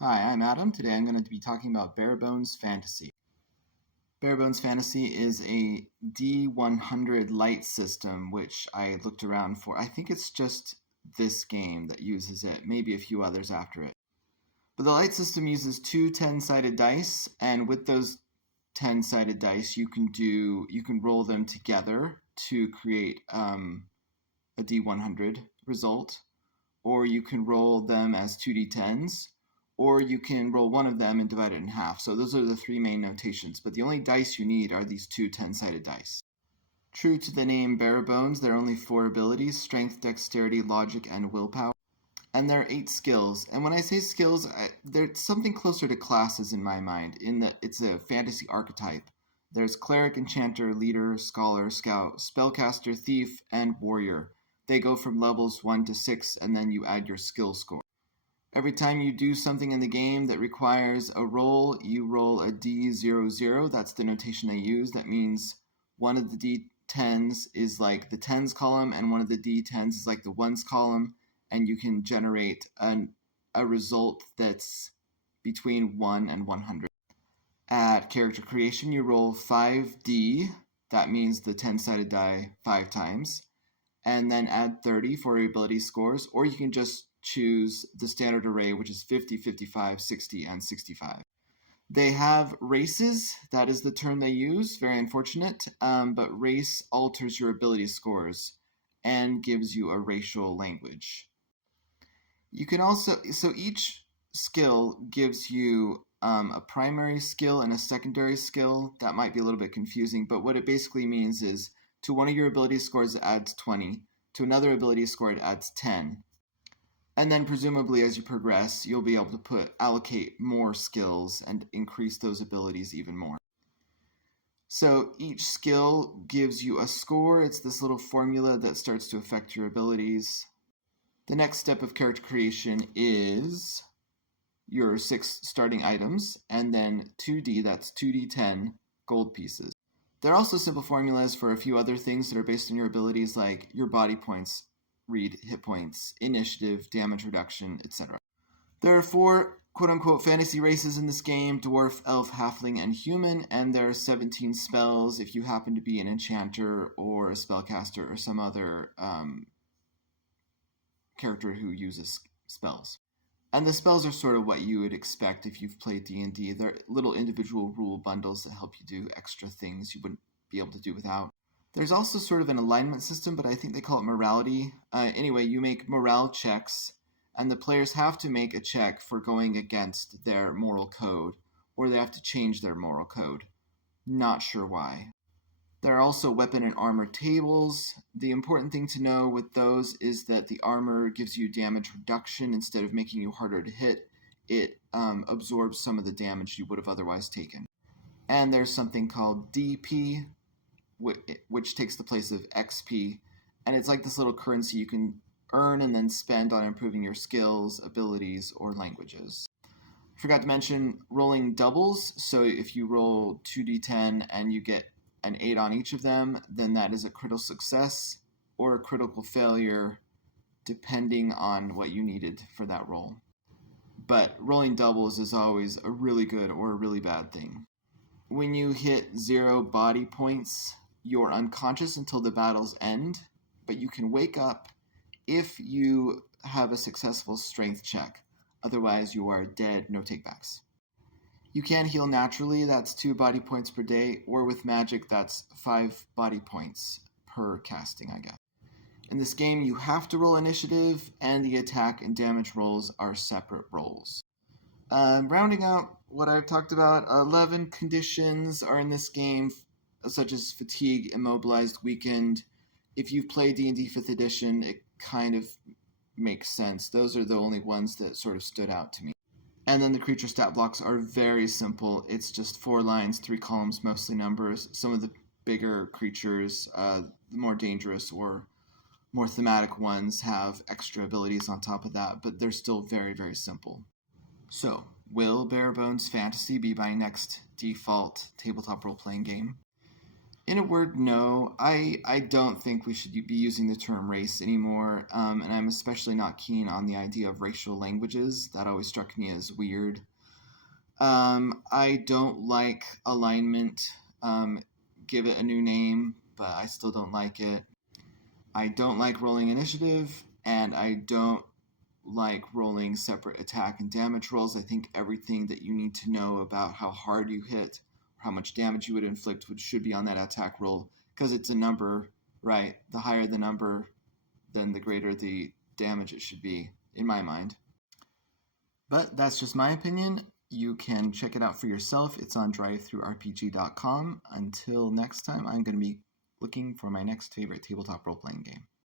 Hi, I'm Adam. Today I'm going to be talking about BareBones Fantasy. BareBones Fantasy is a D100 light system, which I looked around for. I think it's just this game that uses it, maybe a few others after it. But the light system uses two 10-sided dice, and with those 10-sided dice, you can roll them together to create a D100 result, or you can roll them as 2d10s, or you can roll one of them and divide it in half. So those are the three main notations, but the only dice you need are these two 10-sided dice. True to the name Bare Bones, there are only four abilities: strength, dexterity, logic, and willpower. And there are 8 skills. And when I say skills, there's something closer to classes in my mind, in that it's a fantasy archetype. There's cleric, enchanter, leader, scholar, scout, spellcaster, thief, and warrior. They go from levels 1 to 6, and then you add your skill score. Every time you do something in the game that requires a roll, you roll a D00. That's the notation I use. That means one of the D10s is like the tens column, and one of the D10s is like the ones column, and you can generate a result that's between 1 and 100. At character creation, you roll 5D. That means the 10-sided die 5 times. And then add 30 for your ability scores, or you can just choose the standard array, which is 50, 55, 60, and 65. They have races. That is the term they use. Very unfortunate. But race alters your ability scores and gives you a racial language. You can also, so each skill gives you a primary skill and a secondary skill. That might be a little bit confusing, but what it basically means is to one of your ability scores it adds 20, to another ability score it adds 10. And then presumably as you progress, you'll be able to allocate more skills and increase those abilities even more. So each skill gives you a score. It's this little formula that starts to affect your abilities. The next step of character creation is your 6 starting items, and then 2D, that's 2d10 gold pieces. There are also simple formulas for a few other things that are based on your abilities, like your body points, read hit points, initiative, damage reduction, etc. There are 4 quote-unquote fantasy races in this game: dwarf, elf, halfling, and human, and there are 17 spells if you happen to be an enchanter or a spellcaster or some other character who uses spells. And the spells are sort of what you would expect if you've played D&D. They're little individual rule bundles that help you do extra things you wouldn't be able to do without. There's also sort of an alignment system, but I think they call it morality. Anyway, you make morale checks, and the players have to make a check for going against their moral code, or they have to change their moral code. Not sure why. There are also weapon and armor tables. The important thing to know with those is that the armor gives you damage reduction instead of making you harder to hit. It absorbs some of the damage you would have otherwise taken. And there's something called DP, which takes the place of XP. And it's like this little currency you can earn and then spend on improving your skills, abilities, or languages. I forgot to mention rolling doubles. So if you roll 2d10 and you get an 8 on each of them, then that is a critical success or a critical failure, depending on what you needed for that roll. But rolling doubles is always a really good or a really bad thing. When you hit 0 body points, you're unconscious until the battles end, but you can wake up if you have a successful strength check. Otherwise, you are dead, no takebacks. You can heal naturally, that's 2 body points per day, or with magic, that's 5 body points per casting, I guess. In this game, you have to roll initiative, and the attack and damage rolls are separate rolls. Rounding out what I've talked about, 11 conditions are in this game, such as fatigue, immobilized, weakened. If you've played D&D 5th edition, it kind of makes sense. Those are the only ones that sort of stood out to me. And then the creature stat blocks are very simple. It's just 4 lines, 3 columns, mostly numbers. Some of the bigger creatures, the more dangerous or more thematic ones, have extra abilities on top of that, but they're still very, very simple. So, will BareBones Fantasy be my next default tabletop role-playing game? In a word, no. I don't think we should be using the term race anymore, and I'm especially not keen on the idea of racial languages. That always struck me as weird. I don't like alignment. Um, Give it a new name, but I still don't like it. I don't like rolling initiative, and I don't like rolling separate attack and damage rolls. I think everything that you need to know about how hard you hit, or how much damage you would inflict, should be on that attack roll because it's a number, right? The higher the number, then the greater the damage it should be, in my mind. But that's just my opinion. You can check it out for yourself. It's on drivethroughrpg.com. Until next time, I'm going to be looking for my next favorite tabletop role playing game.